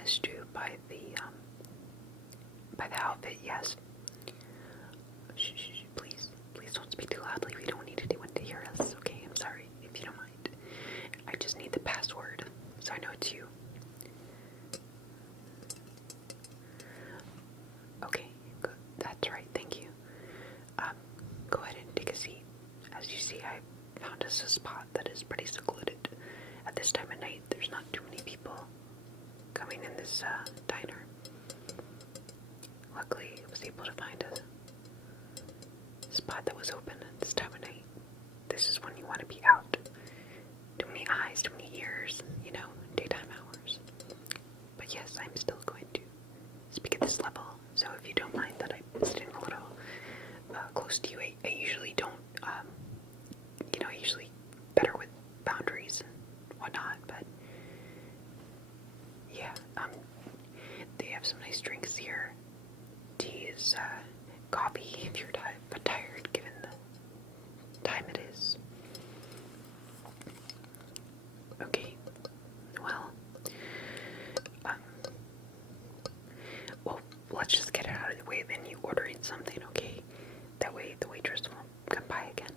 recognized you by the outfit, yes. Shh, shh, shh, please don't speak too loudly. We don't need anyone to hear us, okay? I'm sorry, if you don't mind. I just need the password, so I know it's you. Okay, good. That's right, thank you. Go ahead and take a seat. As you see, I found us a spot that is pretty secluded. At this time of night, there's not too many people coming in this diner. Luckily, I was able to find a spot that was open at this time of night. This is when you want to be out. Too many eyes, too many ears, you know, daytime hours. But yes, I'm still going to speak at this level, so if you don't mind that I'm sitting a little close to you, I usually don't, usually better with boundaries and whatnot, but yeah, they have some nice drinks here. Tea is, coffee if you're tired, given the time it is. Okay, well, let's just get it out of the way, then you ordering something, okay? That way the waitress won't come by again.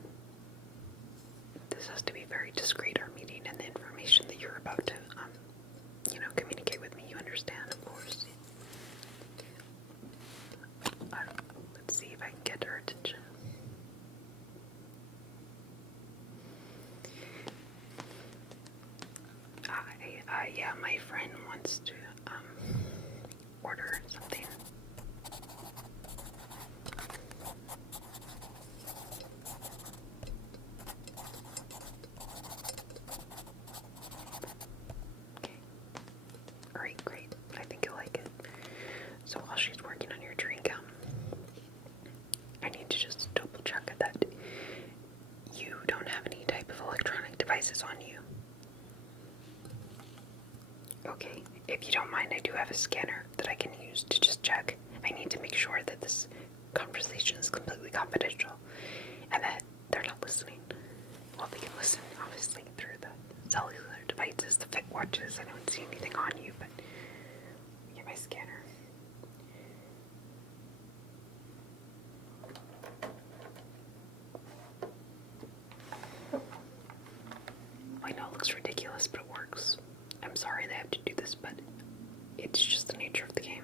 This has to be very discreet, our meeting, and the information that you're about to, communicate with me, you understand, of course. Let's see if I can get her attention. Yeah, my friend wants to, order something. Okay. Alright, great. I think you'll like it. So while she's working on your drink, I need to just double check that you don't have any type of electronic devices on you. Okay, if you don't mind, I do have a scanner that I can use to just check. I need to make sure that this conversation is completely confidential and that they're not listening. Well, they can listen, obviously, through the cellular devices, the Fit watches. I don't see anything on you, but get my scanner. I know it looks ridiculous, but it works. I'm sorry they have to do this, but it's just the nature of the game.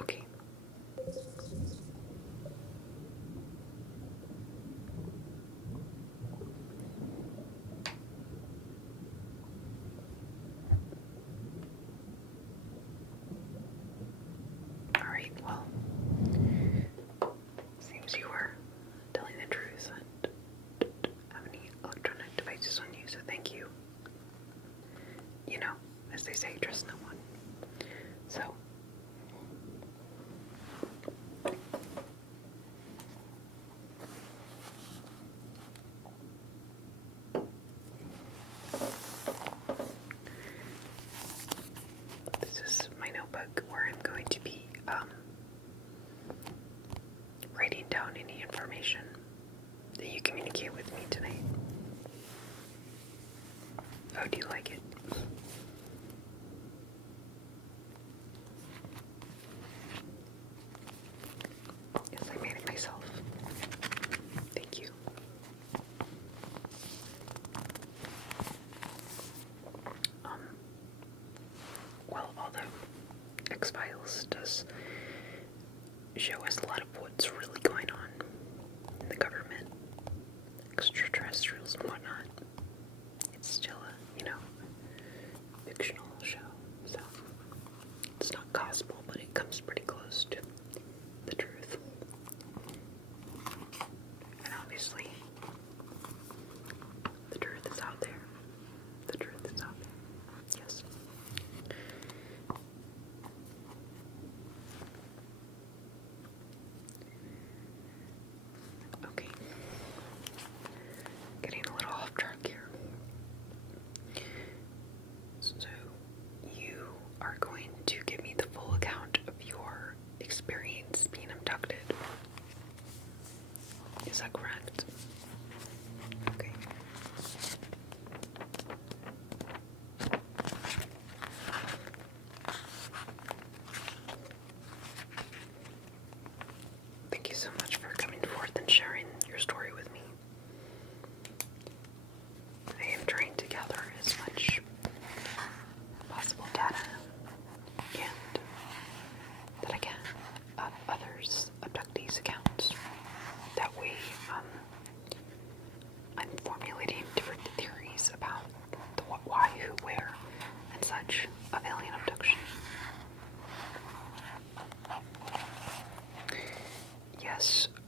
Okay. Alright, well, seems you were telling the truth and don't have any electronic devices on you, so thank you. You know, as they say, trust no one. So, this is my notebook where I'm going to be writing down any information that you communicate with me tonight. Oh, do you like it? Yes, I made it myself. Thank you. Well, although X-Files does show us a lot of what's really going on in the government, extraterrestrials and whatnot, it's still a, fictional show, so it's not gospel, but it comes pretty close to the truth. And obviously, the truth is out there. The truth is out there. Yes. Okay. Getting a little off track here. So, you are going to give me the full account of your experience being abducted. Is that correct? Okay.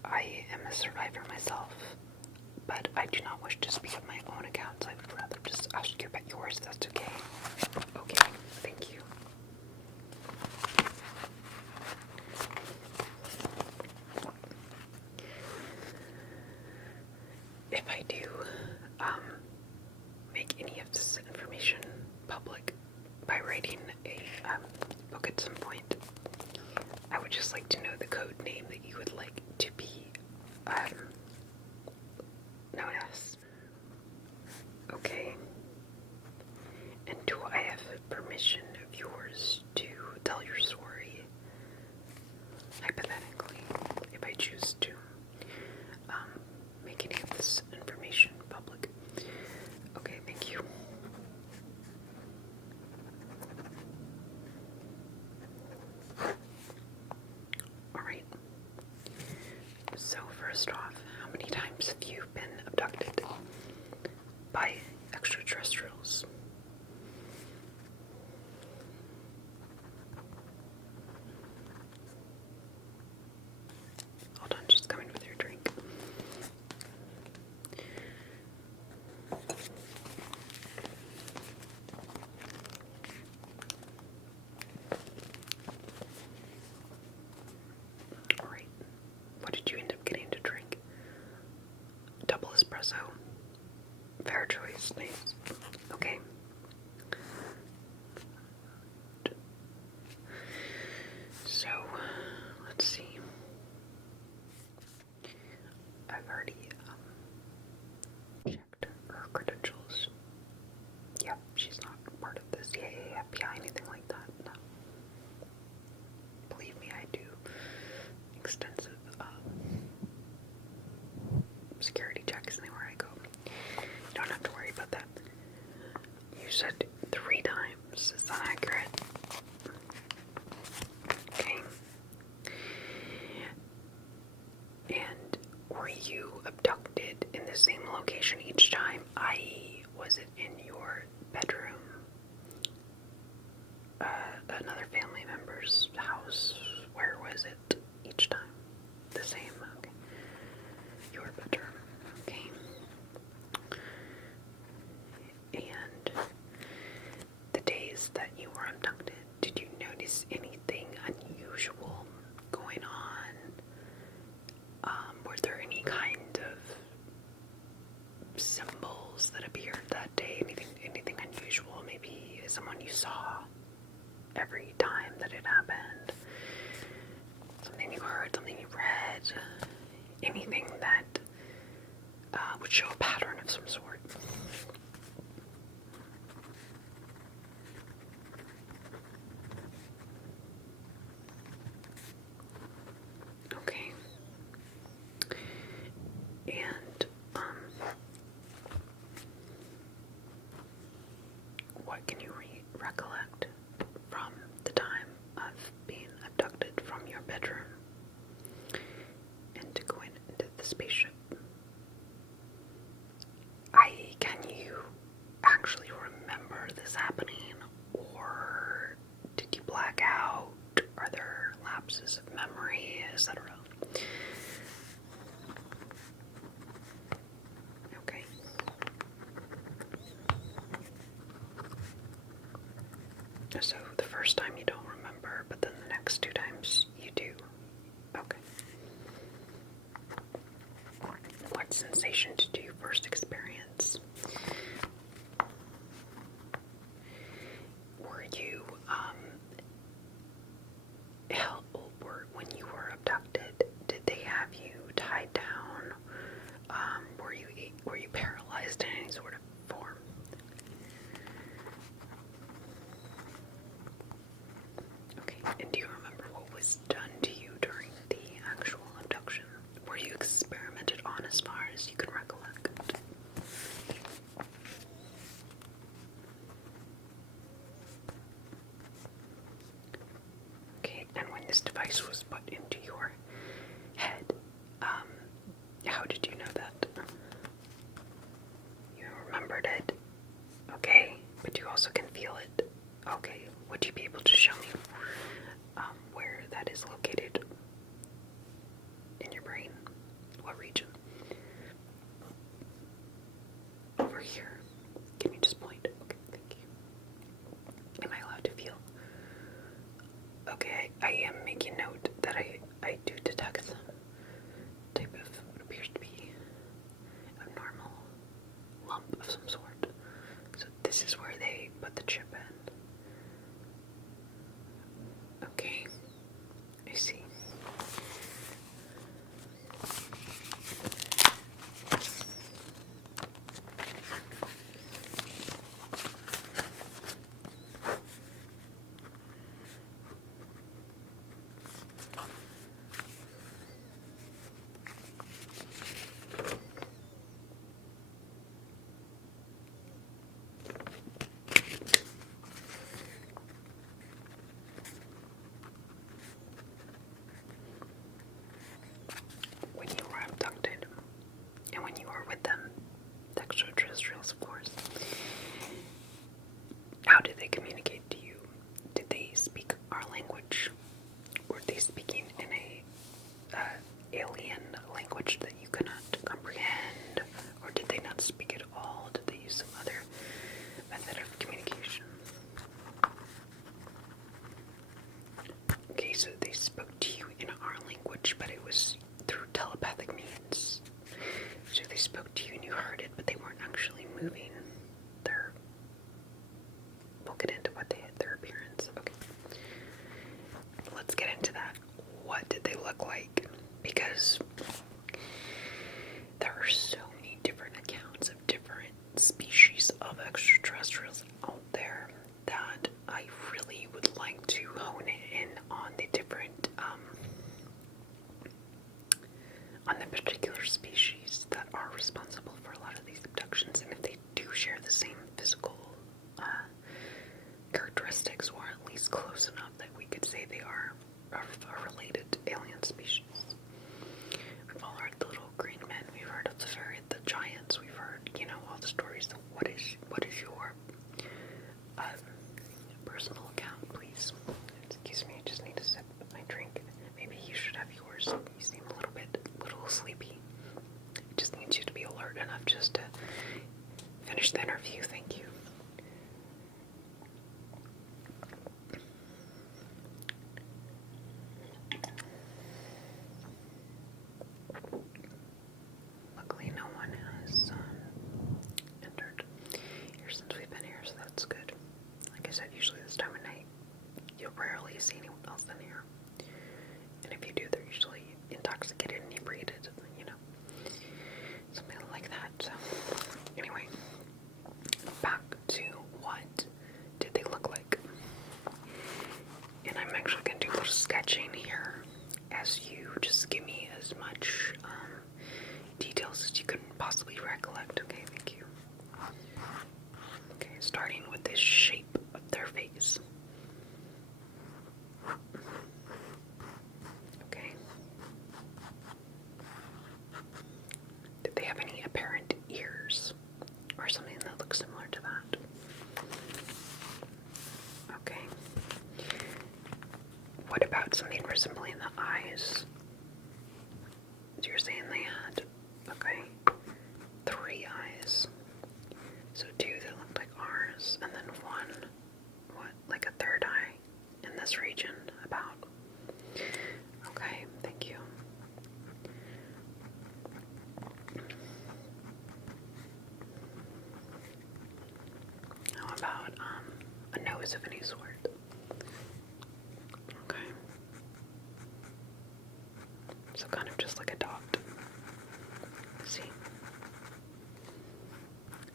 I am a survivor myself, but I do not wish to speak of my own accounts. I would rather just ask you about yours, if that's okay. Okay, thank you. If I do make any of this information public by writing a book at some point, I would just like to know the code name that you would like to be known as. Okay. And do I have permission of yours to tell your story? Hypothetically, if I choose to make any of this information public. Okay, thank you. Alright. So first off, how many times have you been abducted by extraterrestrials? Hold on, just coming with your drink. Alright. What did you end up getting to drink? Double espresso. Fair choice, nice. Okay. So, let's see. I've already checked her credentials. Yep, she's not part of the CIA, FBI, anything like that. No. Believe me, I do extensive security checks anywhere I go. You don't have to worry about that. You said 3 times. Is that accurate? Okay. And were you abducted in the same location each time? I.e., was it in your bedroom? Another family member's house? Where was it each time? The same, okay. Your bedroom, okay. And the days that you were abducted, did you notice anything unusual going on? Were there any kind of symbols that appeared that day? Anything unusual? Maybe someone you saw every time that it happened? Something you heard, something you read? Anything that would show a pattern of some sort? Okay. And, what can you recollect from the time of being abducted from your bedroom and going into the spaceship? Can you actually remember this happening, or did you black out? Are there lapses of memory, etc.? Okay. So the first time you don't remember, but then the next 2 times you do. Okay. What sensation did you first experience? Were you when you were abducted, did they have you tied down? Were you paralyzed in any sort of form? Okay, and do you remember what was done to you during the actual abduction? Were you experimented on as far as you can recollect? What region? Over here. Can you just point? Okay, thank you. Am I allowed to feel? Okay, I am making note that I do detect some type of what appears to be abnormal lump of some sort. So this is where they put the chip in. Okay, I see. When you were abducted, and when you were with them, the extraterrestrials, of course, how did they communicate to you? Did they speak our language? Were they speaking in a alien language that you cannot comprehend? Or did they not speak at all? Did they use some other method of communication? Okay, so they spoke to you in our language, but it was through telepathic means. So they spoke to you and you heard it, but they weren't actually moving. We'll get into what they had, their appearance. Okay. Let's get into that. What did they look like? Because there are so many different accounts of different species of extraterrestrials out there that I really would like to hone in on the different, on the particular species that are responsible for a lot of these abductions, and if they do share the same physical characteristics, or at least close enough that we could say they are a related alien species. We've all heard the little green men, we've heard of the giants, we've heard, all the stories. So what is your personal account, please? Excuse me, I just need to sip my drink. Maybe you should have yours. You seem a little sleepy. It just needs you to be alert enough just to finish the interview. Thank you. Luckily, no one has entered here since we've been here, so that's good. Like I said, usually this time of night, you'll rarely see anyone else in here. And if you do, they're usually intoxicated, inebriated, something like that. So, anyway, back to what did they look like? And I'm actually going to do a little sketching here as you just give me as much details as you can possibly recollect. Okay, thank you. Okay, starting with the shape of their face. Okay. Did they have any apparent ears or something that looks similar to that? Okay. What about something resembling the eyes? So you're saying they had, okay, 3 eyes. So 2 that looked like ours, and then 1, like a 3rd eye in this region, about. Okay, thank you. How about a nose of any sort? Okay. So kind of just like a dot. See?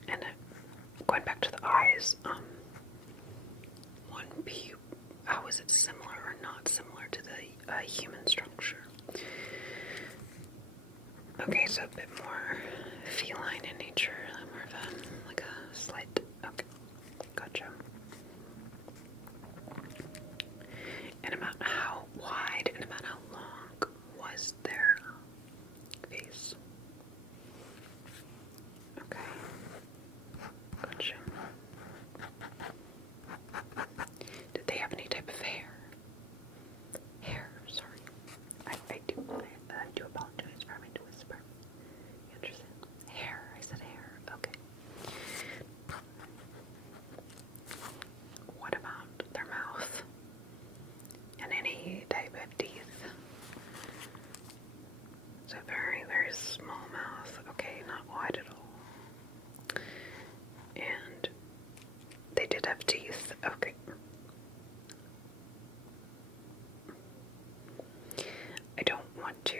And going back to the eyes, one pupil, how is it similar or not similar to the human structure? Okay, so a bit more feline in nature, more of like a slight, okay, gotcha. And about how wide and about how long was their face? Okay, gotcha. Did they have any type of hair? Sorry. I do apologize for having to whisper. small mouth. Okay, not wide at all. And they did have teeth. Okay. I don't want to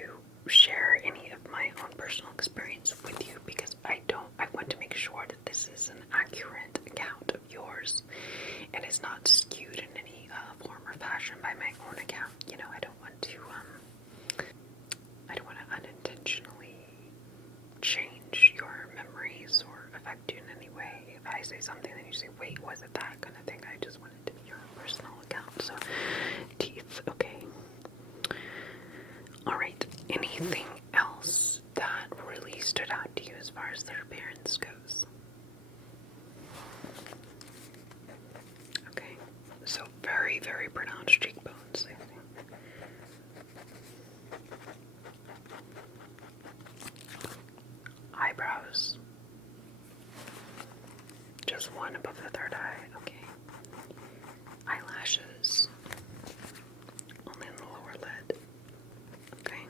share any of my own personal experience with you because I want to make sure that this is an accurate account of yours and is not skewed in any form or fashion by my own account. You know, I don't want to unintentionally change your memories or affect you in any way. If I say something and you say, wait, was it that kind of thing? I just want it to be your personal account. So, teeth, okay. Alright, anything else that really stood out to you as far as their appearance goes? Okay, so very, very pronounced cheekbones, I think. Eyebrows. Just one above the third eye, okay. Eyelashes. Only in the lower lid. Okay.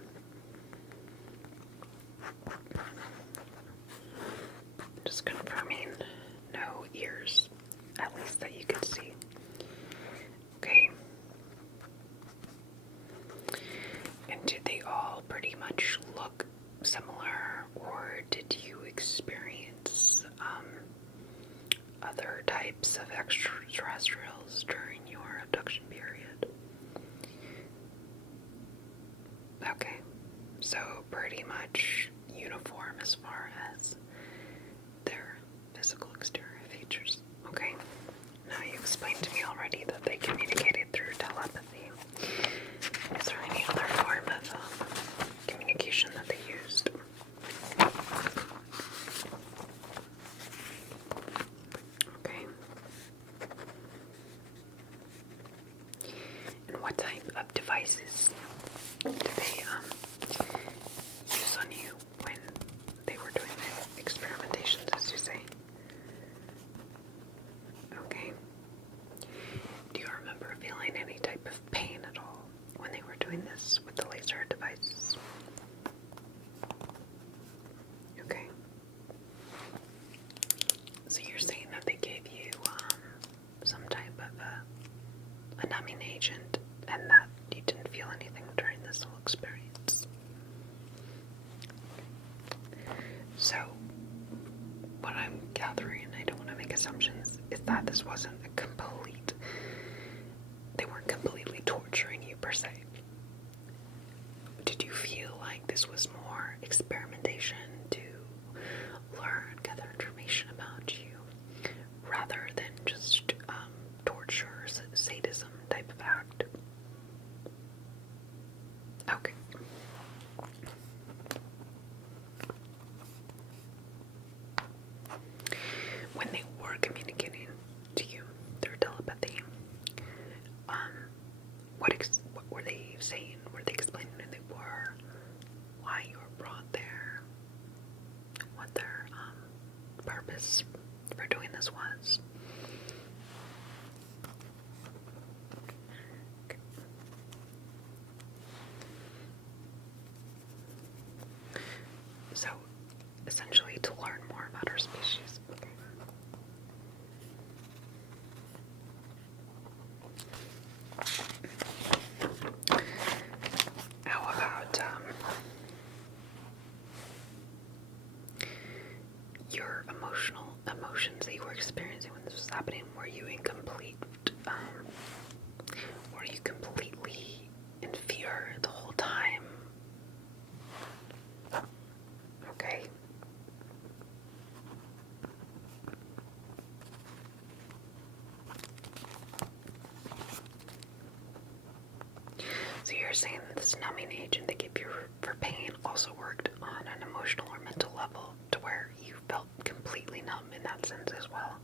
Just confirming no ears, at least that you could see. Okay. And did they all pretty much look similar, or did you experience other types of extraterrestrials during your abduction period? Okay, so pretty much uniform as far as their physical exterior features. Okay, now you explained to me already that they communicated through telepathy. Is there any other form of communication that they used? Okay. And what type of devices did they use on you when they were doing the experimentations, as you say? Okay. Do you remember feeling any type of pain at all when they were doing this with the laser devices? Okay. So you're saying that they gave you some type of a numbing agent and that you didn't feel anything during this whole experience. So, what I'm gathering, I don't want to make assumptions, is that this wasn't they weren't completely torturing you per se. Did you feel like this was more experimentation to learn, gather information about you, rather than just torture or sadism type of act? Okay. When they were communicating to you through telepathy, what were they saying? Were they explaining who they were, why you were brought there, what their purpose for doing this was? Okay. So, essentially to learn more about our species. Okay. How about your emotions that you were experiencing when this was happening? Were you were you completely in fear the whole time? Okay. So you're saying that this numbing agent they give you for pain also worked on an emotional or mental level to where you felt completely numb in that sense as well.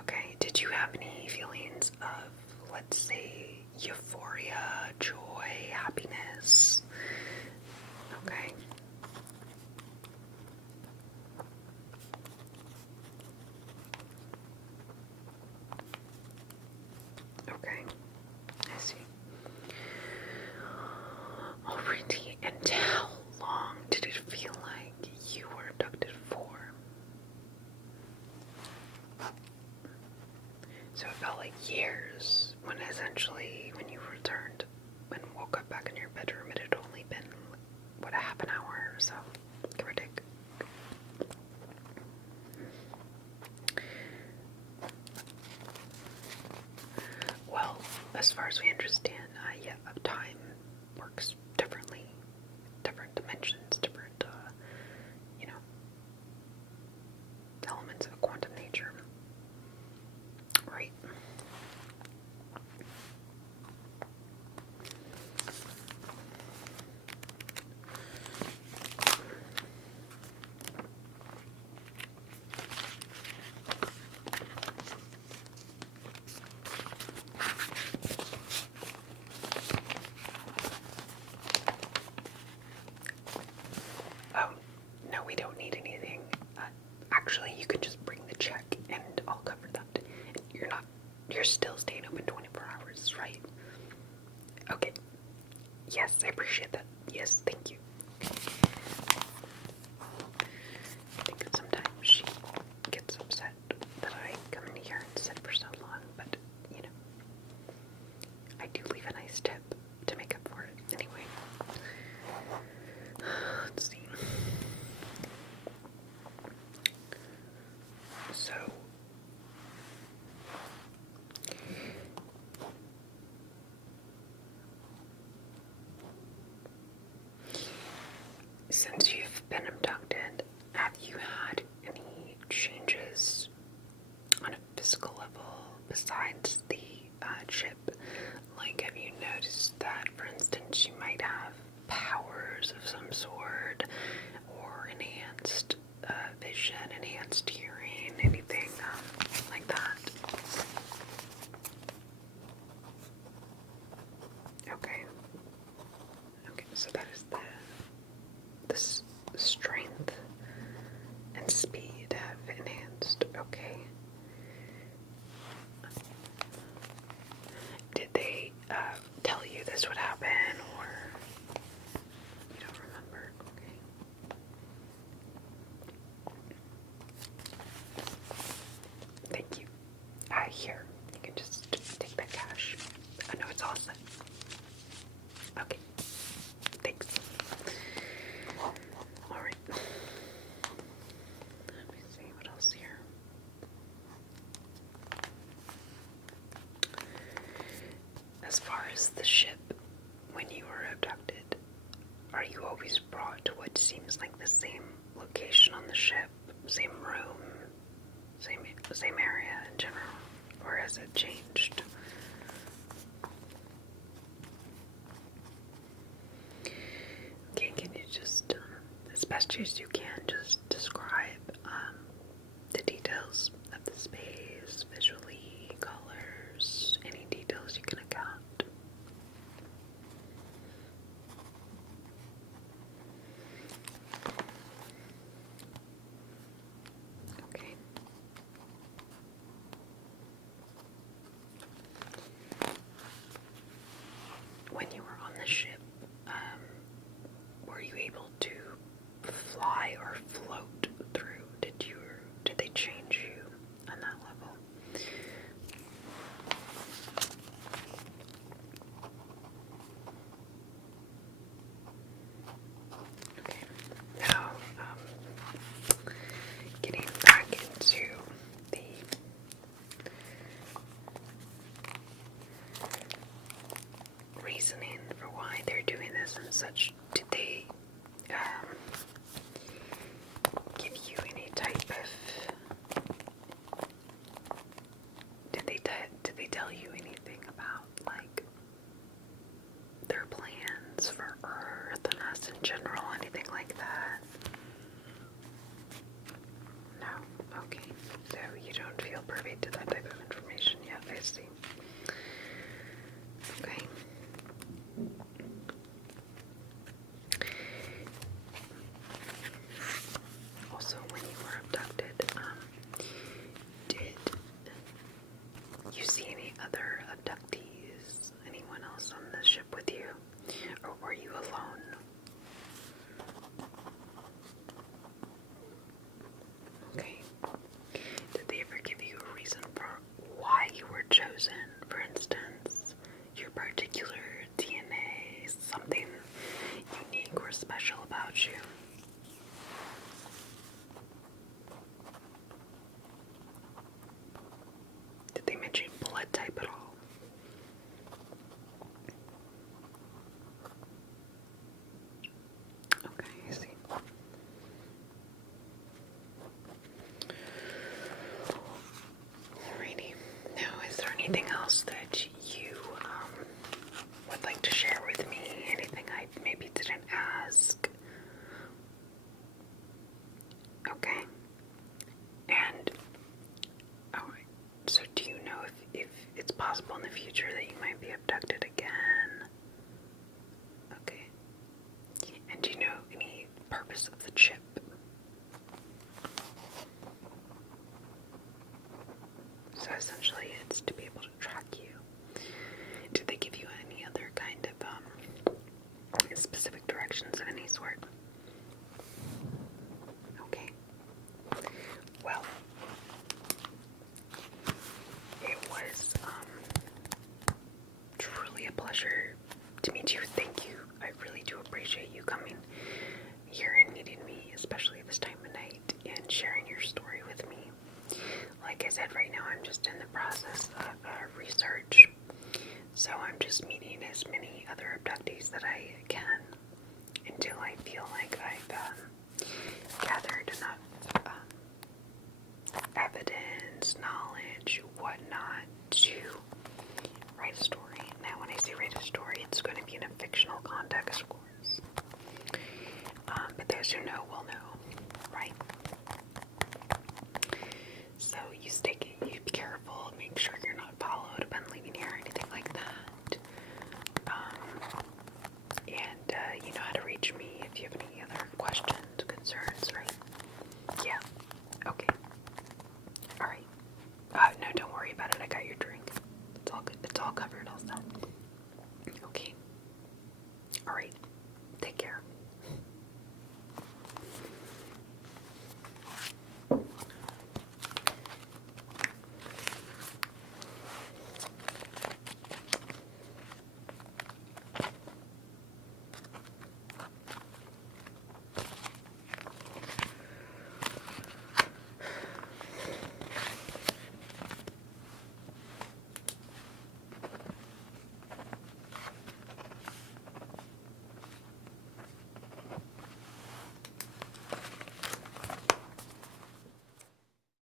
Okay, did you have any feelings of, let's say, euphoria, joy, happiness? Okay. Okay, I see. Alrighty, and how long like years, when essentially when you returned and woke up back in your bedroom, it had only been, what, a half an hour or so, give or take. Well, as far as we understand, yeah, time works differently. Different dimensions, different, elements of quantum nature. Right? Oh, no, we don't need anything. Actually, you could just bring the check and I'll cover that. You're still staying open 24 hours, right? Okay. Yes, I appreciate that. Yes, thank you. I think that sometimes she gets upset that I come in here and sit for so long, but, I do leave a nice tip to make up for it. Anyway. Let's see. So, since you've been abducted, have you had any changes on a physical level besides the chip? Like, have you noticed that, for instance, you might have powers of some sort, or enhanced vision, enhanced hearing, anything like that? Okay. Okay, so that is this strength and speed have enhanced. Okay. Did they tell you this would happen, or you don't remember? Okay. Thank you. Here, you can just take that cash. I know it's all set. Okay. Thanks. Alright. Let me see what else here. As far as the ship, when you were abducted, are you always brought to what seems like the same location on the ship? Same room? Same area in general? Or has it changed? Okay, can you just, as best as you can, just describe the details of the space, visually, colors, any details you can account? Okay. When you were on the ship, were you able to fly or float through? Did they change you on that level? Okay. Now, getting back into the reasoning for why they're doing this and such, did they give you any type of, did they tell you anything about, like, their plans for Earth and us in general, anything like that? No? Okay. So you don't feel privy to that type of information yet, I see. Okay. Also, when you were abducted, did you see any other abductees? Anyone else on the ship with you? Or were you alone? Okay. Did they ever give you a reason for why you were chosen Okay. And, alright, so do you know if it's possible in the future that you might be abducted again? Okay. And do you know any purpose of the chip? So essentially it's to be able to track you. Did they give you any other kind of specific directions of any sort? Okay. Well, it was truly a pleasure to meet you. Thank you. I really do appreciate you coming here and meeting me, especially this time of night, and sharing your story with me. Like I said, right now I'm just in the process of research, so I'm just meeting as many other abductees that I can until I feel like I've gathered enough evidence, knowledge, whatnot to write a story. Now, when I say write a story, it's going to be in a fictional context, of course. But those who know